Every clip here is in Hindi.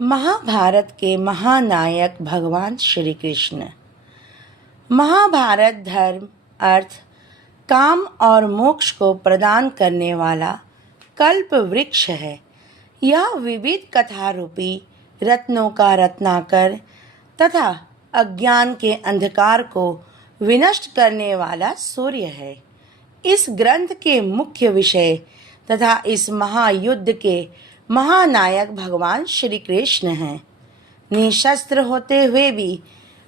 महाभारत के महानायक भगवान श्री कृष्ण। महाभारत धर्म, अर्थ, काम और मोक्ष को प्रदान करने वाला कल्प वृक्ष है। यह विविध कथा रूपी रत्नों का रत्नाकर तथा अज्ञान के अंधकार को विनष्ट करने वाला सूर्य है। इस ग्रंथ के मुख्य विषय तथा इस महायुद्ध के महानायक भगवान श्री कृष्ण हैं। निशस्त्र होते हुए भी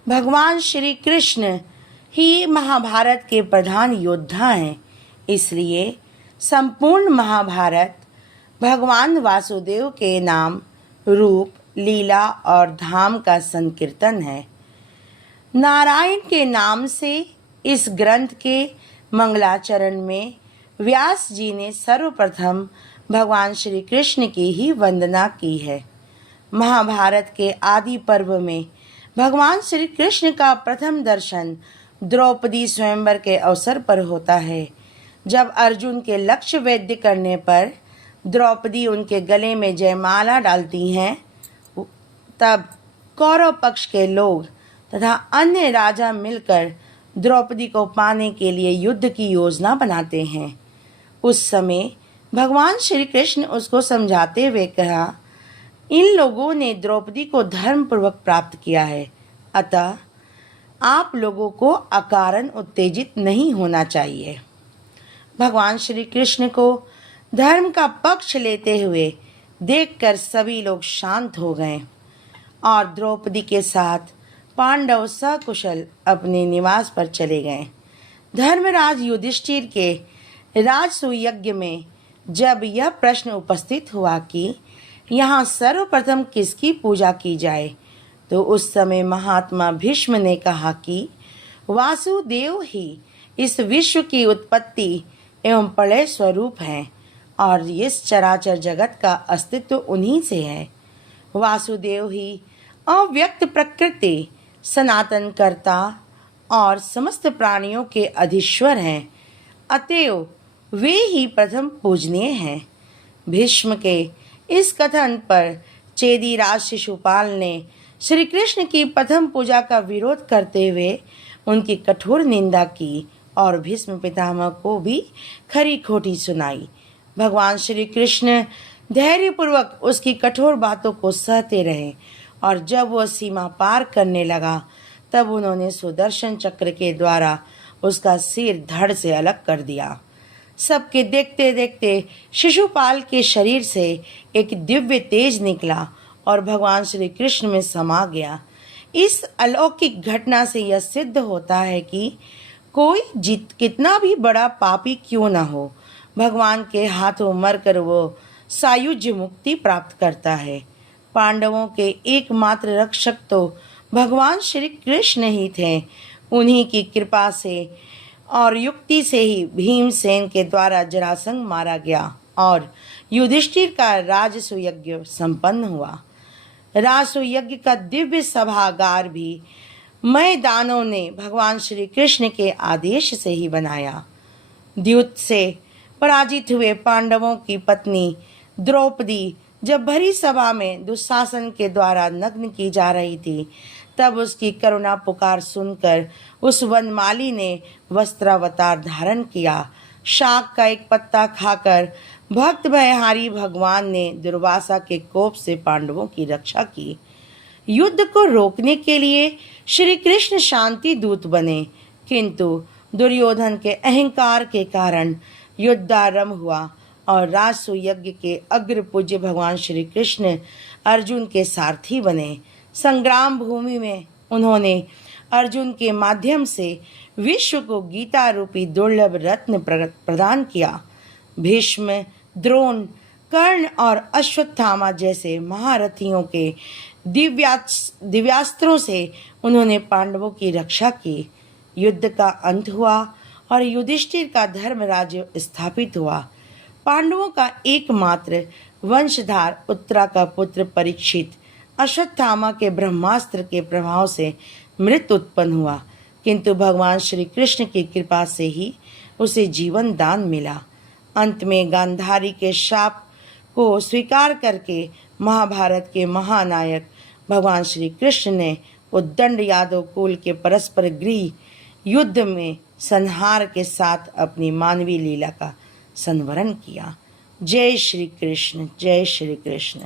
भगवान श्री कृष्ण ही महाभारत के प्रधान योद्धा हैं। इसलिए संपूर्ण महाभारत भगवान वासुदेव के नाम, रूप, लीला और धाम का संकीर्तन है। नारायण के नाम से इस ग्रंथ के मंगलाचरण में व्यास जी ने सर्वप्रथम भगवान श्री कृष्ण की ही वंदना की है। महाभारत के आदि पर्व में भगवान श्री कृष्ण का प्रथम दर्शन द्रौपदी स्वयंवर के अवसर पर होता है। जब अर्जुन के लक्ष्य वेद्य करने पर द्रौपदी उनके गले में जयमाला डालती हैं, तब कौरव पक्ष के लोग तथा अन्य राजा मिलकर द्रौपदी को पाने के लिए युद्ध की योजना बनाते हैं। उस समय भगवान श्री कृष्ण उसको समझाते हुए कहा, इन लोगों ने द्रौपदी को धर्मपूर्वक प्राप्त किया है, अतः आप लोगों को अकारण उत्तेजित नहीं होना चाहिए। भगवान श्री कृष्ण को धर्म का पक्ष लेते हुए देखकर सभी लोग शांत हो गए और द्रौपदी के साथ पांडव सकुशल अपने निवास पर चले गए। धर्मराज युधिष्ठिर के राजसूय में जब यह प्रश्न उपस्थित हुआ कि यहाँ सर्वप्रथम किसकी पूजा की जाए, तो उस समय महात्मा भीष्म ने कहा कि वासुदेव ही इस विश्व की उत्पत्ति एवं प्रलय स्वरूप हैं और इस चराचर जगत का अस्तित्व उन्हीं से है। वासुदेव ही अव्यक्त प्रकृति, सनातन कर्ता और समस्त प्राणियों के अधीश्वर हैं, अतएव वे ही प्रथम पूजनीय हैं। भीष्म के इस कथन पर चेदी राज शिशुपाल ने श्री कृष्ण की प्रथम पूजा का विरोध करते हुए उनकी कठोर निंदा की और भीष्म पितामह को भी खरी खोटी सुनाई। भगवान श्री कृष्ण धैर्यपूर्वक उसकी कठोर बातों को सहते रहे और जब वह सीमा पार करने लगा तब उन्होंने सुदर्शन चक्र के द्वारा उसका सिर धड़ से अलग कर दिया। सबके देखते देखते शिशुपाल के शरीर से एक दिव्य तेज निकला और भगवान श्री कृष्ण में समा गया। इस अलौकिक घटना से यह सिद्ध होता है कि कोई कितना भी बड़ा पापी क्यों न हो, भगवान के हाथों मरकर वो सायुज्य मुक्ति प्राप्त करता है। पांडवों के एकमात्र रक्षक तो भगवान श्री कृष्ण ही थे। उन्हीं की कृपा से और युक्ति से ही भीमसेन के द्वारा जरासंध मारा गया और युधिष्ठिर का राजसूय संपन्न हुआ। राजसूय का दिव्य सभागार भी मैदानों ने भगवान श्री कृष्ण के आदेश से ही बनाया। द्यूत से पराजित हुए पांडवों की पत्नी द्रौपदी जब भरी सभा में दुशासन के द्वारा नग्न की जा रही थी, तब उसकी करुणा पुकार सुनकर उस वनमाली ने वस्त्रावतार धारण किया। शाक का एक पत्ता खाकर भक्त भयहारी भगवान ने दुर्वासा के कोप से पांडवों की रक्षा की। युद्ध को रोकने के लिए श्री कृष्ण शांति दूत बने, किंतु दुर्योधन के अहंकार के कारण युद्धारंभ हुआ और राजसूय के अग्र पूज्य भगवान श्री कृष्ण अर्जुन के सारथी बने। संग्राम भूमि में उन्होंने अर्जुन के माध्यम से विश्व को गीता रूपी दुर्लभ रत्न प्रदान किया। भीष्म, द्रोण, कर्ण और अश्वत्थामा जैसे महारथियों के दिव्यास्त्रों से उन्होंने पांडवों की रक्षा की। युद्ध का अंत हुआ और युधिष्ठिर का धर्म राज्य स्थापित हुआ। पांडवों का एकमात्र वंशधार उत्तरा का पुत्र परीक्षित अश्वत्थामा के ब्रह्मास्त्र के प्रभाव से मृत उत्पन्न हुआ, किंतु भगवान श्री कृष्ण की कृपा से ही उसे जीवन दान मिला। अंत में गांधारी के शाप को स्वीकार करके महाभारत के महानायक भगवान श्री कृष्ण ने उद्दंड यादव कुल के परस्पर गृह युद्ध में संहार के साथ अपनी मानवीय लीला का संवरण किया। जय श्री कृष्ण, जय श्री कृष्ण।